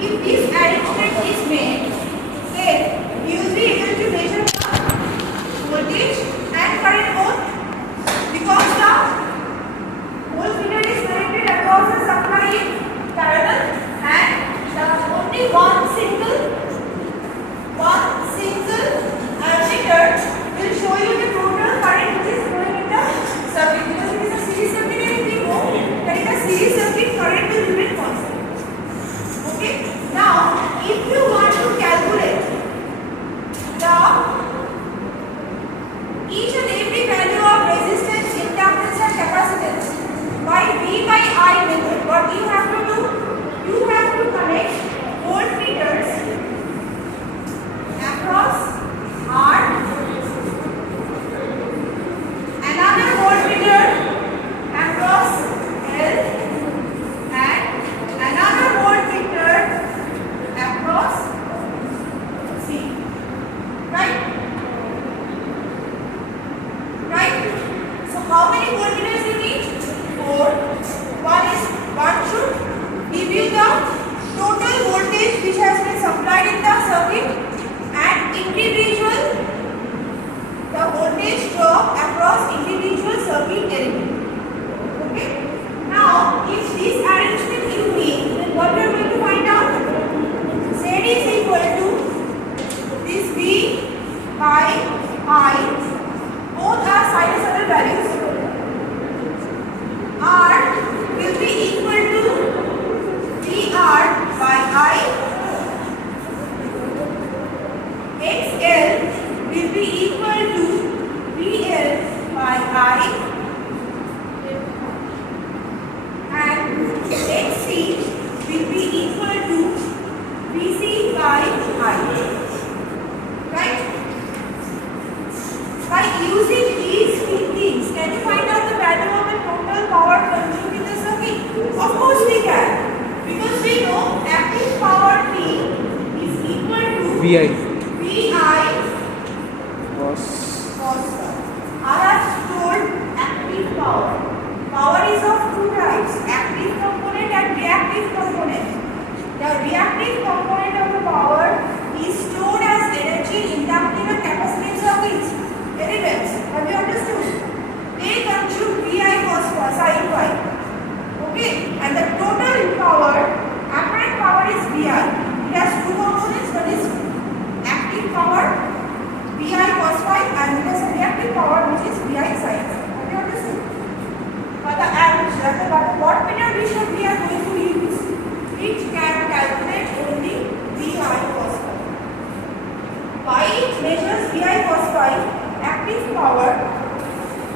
If this arrangement is made, then you will be able to measure the voltage and current both, because the voltmeter is connected across the supply in parallel, and the only one single ammeter will show you the total current which is flowing in the circuit, because it is a series circuit and we know that in a series circuit current will remain constant. Okay. Now, if you want to calculate each and every value of resistance, inductance and capacitance by V by I method, what you have to do? You have to connect voltmeters across R, another voltmeter across L, and another voltmeter across C. Right? So how many voltmeters you need? 4. One should give you the total voltage which has been supplied in the circuit, and individual the voltage drop across individual circuit element. Okay. Now, if this arrangement you need, then what we are going to find out? Z is equal to this V by I. Both are sinusoidal values. R will be equal to VR by I. XL will be equal to VL by I. And XC will be equal to VC by I. Right? By using these things, can you find out the value of the total power consumed in the circuit? Of course we can, because we know active power P is equal to VI cos. As told, active power. Power is of two types, active component and reactive component. The reactive component of the power is stored as energy in inductive and capacitive circuits. Elements, have you understood? They consume VI cos sin phi. Okay, and the total power, apparent power is VI. It has two components. One is active power, VI cos phi, and it has a reactive power which is VI sin phi. Have you understood? For the wattmeter which we are going to use, it can calculate only VI cos phi. Why it measures VI cos phi? Active power,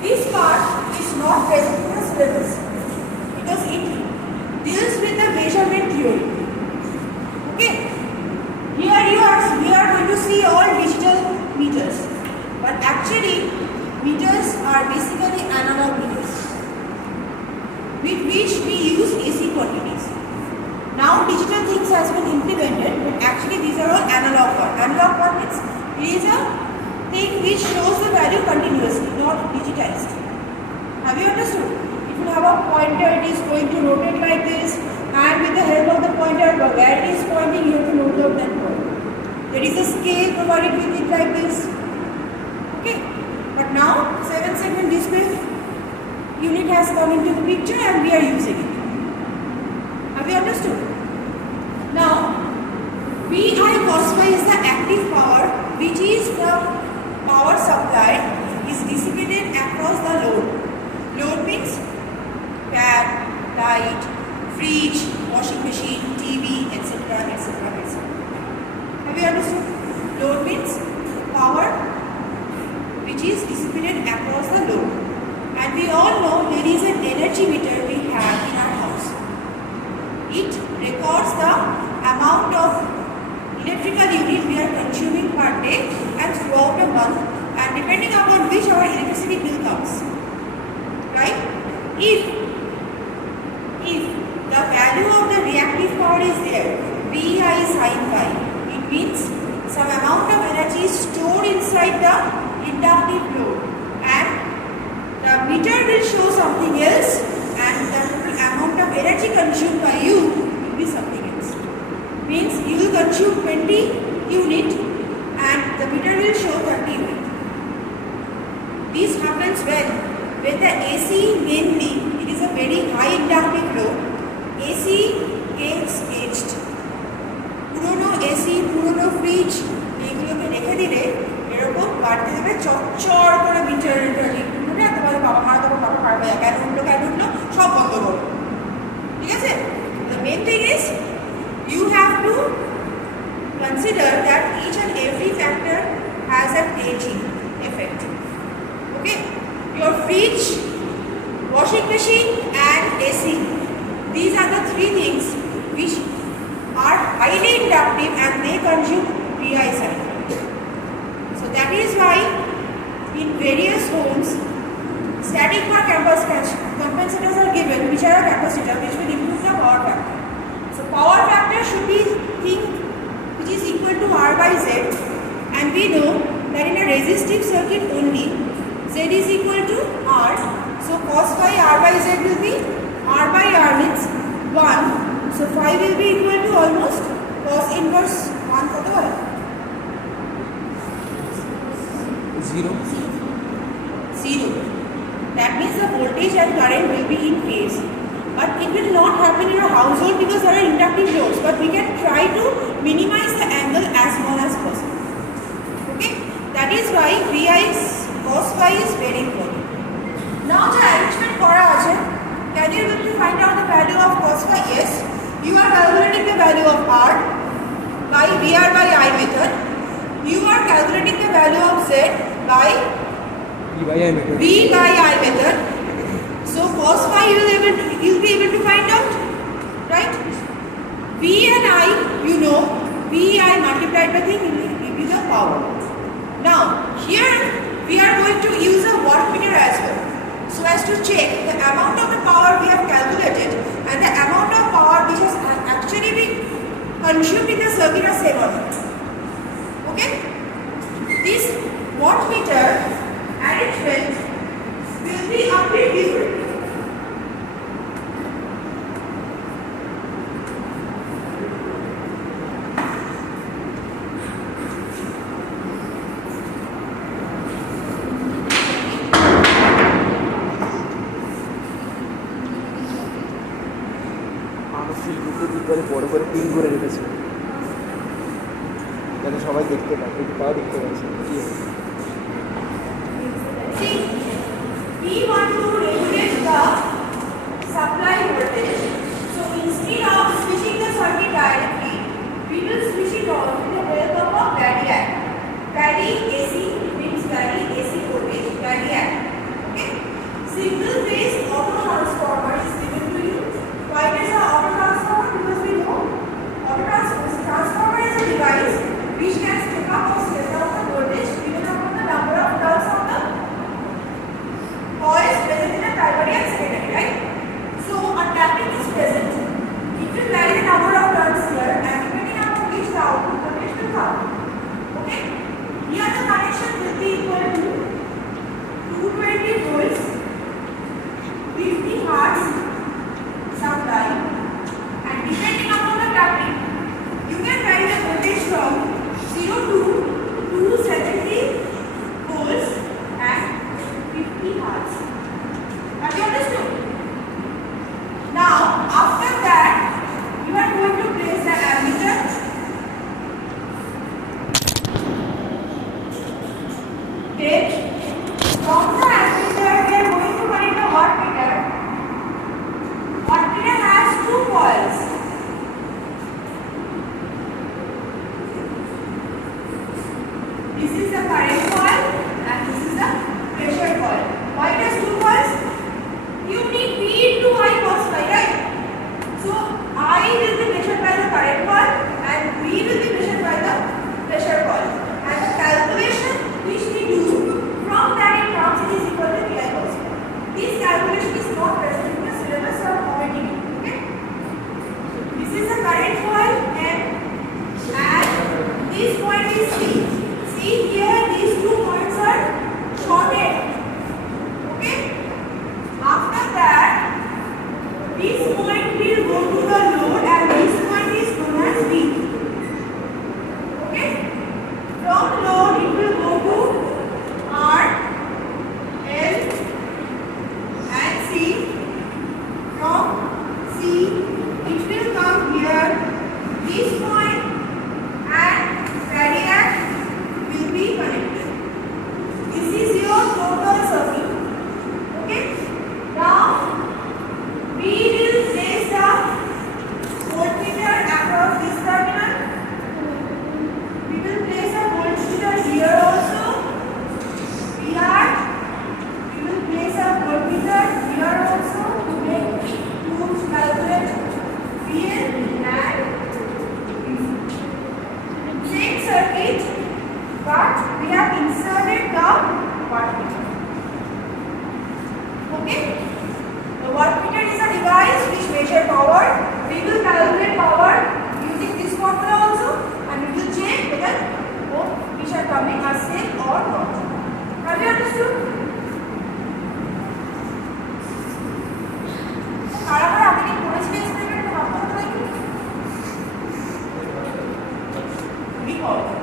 this part is not present in the syllabus because it deals with the measurement theory. Okay, here we are going to see all digital meters, but actually meters are basically analog meters with which we use AC quantities. Now digital things has been implemented, but actually these are all analog one. Analog one means it is a thing which shows the value continuously, not digitized. Have you understood? If you have a pointer, it is going to rotate like this, and with the help of the pointer, where it is pointing, you have to note down that point. There is a scale provided with it like this. Okay, but now 7-segment display unit has come into the picture and we are using it. Have you understood? Now, VI cos phi is the active power, which is the power supplied is dissipated across the load. Load means fan, light, fridge, washing machine, TV, etc. etc. etc. Have you understood? Load means power which is dissipated across the load. And we all know there is an energy meter we have in our house. It records the amount of electrical unit we are consuming per day and throughout a month, and depending upon which our electricity bill comes. Right? If the value of the reactive power is there, VI sin phi, it means some amount of energy is stored inside the inductive load, and the meter will show something else, and the amount of energy consumed by you will be something else. means you will consume 20 unit and the meter will show 30 unit. This happens when the AC mainly, it is a very high inductive load, AC gets aged. পুরনো AC পুরনো fridge এইগুলোকে রেখে দিলে এরকম বাড়তে দেবে চচ্চর করে metre রিডিংগুলো তোমাদের বাবা মারা তোমার বাবা পারবে না, কেন উঠলো সব বন্ধ করো। ঠিক আছে? The main thing is you have to consider that each and every factor has an aging effect. Okay? Your fridge, washing machine and AC, these are the three things which are highly inductive and they consume VI cycle. So that is why in various homes static or campus compensators are given, which are a capacitor which will improve the power factor. So power factor should be thing which is equal to R by Z, and we know that in a resistive circuit only Z is equal to R. So cos phi R by Z will be R by R means 1. So phi will be equal to almost cos inverse 1 কত হয়? 0. That means the voltage and current will be in phase. But it will not happen in a household because there are inductive loads. But we can try to minimize the angle as small as possible. Okay? That is why VI's cos phi is very important. Now the arrangement kora ache. Can you able to find out the value of cos phi? Yes. You are calculating the value of R by VR by I method. You are calculating the value of Z by V by I method. So cos phi you will be able to find out, right? V and I, you know, VI multiplied by thing will give you the power. Now here we are going to use a wattmeter as well, so as to check the amount of the power we have calculated and the amount of power which has actually been consumed in the circuit are same or not. Okay? This wattmeter arrangement will be a bit different. বড় করে pin করে রেখেছে যাতে সবাই দেখতে পায়, কিন্তু তাও দেখতে পাচ্ছে কি We want to regulate the supply voltage. So instead of switching the circuit directly, we will switch it on with the help of a variac. Vary AC means vary AC voltage, variac. Okay? Single phase auto transformer is given to you. Why is an auto transformer? Because we know auto transformer is a device which can step up or step down the voltage depending upon the number of turns of the coils present in a primary and secondary, right? So a tapping is present. It will vary the number of turns here and depending upon which the output voltage will come. Okay? Here the connection will be equal to 220 volts, 50 hertz supply, and depending upon the tapping, you can vary the voltage from 0 to 270 volts and 50 hertz. Have you understood? Now, after that, you are going to place the ammeter. Okay. From the ammeter, we are going to connect the wattmeter. Wattmeter has two coils. This is the current coil and this is the pressure coil. Why it has two coils? You need V into I cos phi, right? So I will be measured by the current coil and V will be measured by the pressure coil. And the calculation which we do from that it comes it is equal to VI cos phi. This calculation is not present in the syllabus or omitting it. Okay? This is the current coil M and this point is C. See here these two points are shorted. power.